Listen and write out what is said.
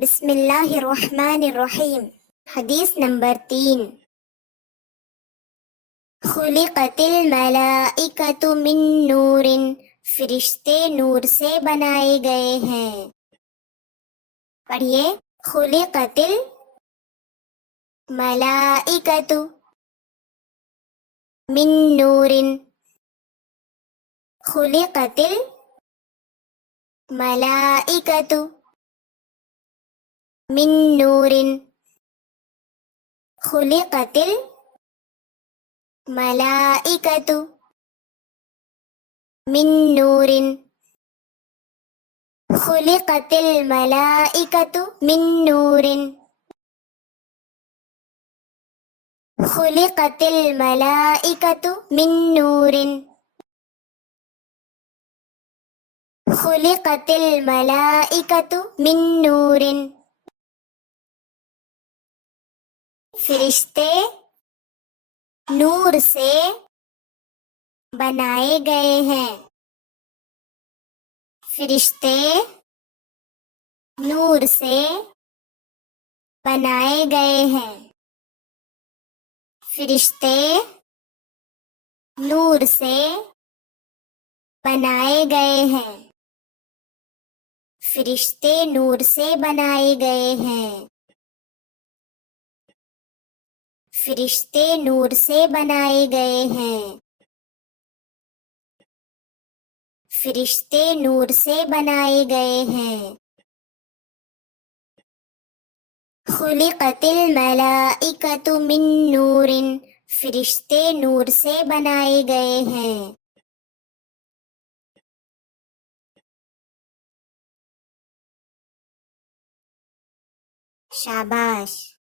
बिस्मिल्लाहिर्रहमानिर्रहीम। हदीस नंबर 3। खुलिक़तिल मलाइकतु मिन नूरिन, फरिश्ते नूर से बनाए गए हैं। पढ़िए, खुलिक़तिल मलाइकतु मिन नूरिन, खुलिक़तिल मलाइकतु मिन नूरिन, खुलिक़तिल मलाइकतु मिन नूरिन, खुलिक़तिल मलाइकतु मिन नूरिन, खुलिक़तिल मलाइकतु मिन नूरिन, खुलिक़तिल मलाइकतु मिन नूरिन। फरिश्ते नूर से बनाए गए हैं। फरिश्ते नूर से बनाए गए हैं। फरिश्ते नूर से बनाए गए हैं। फरिश्ते नूर से बनाए गए हैं। फरिश्ते नूर से बनाए गए हैं। फरिश्ते नूर से बनाए गए हैं। खुलिक़तिल मलाइकतु मिन नूरिन, फरिश्ते नूर से बनाए गए हैं। शाबाश।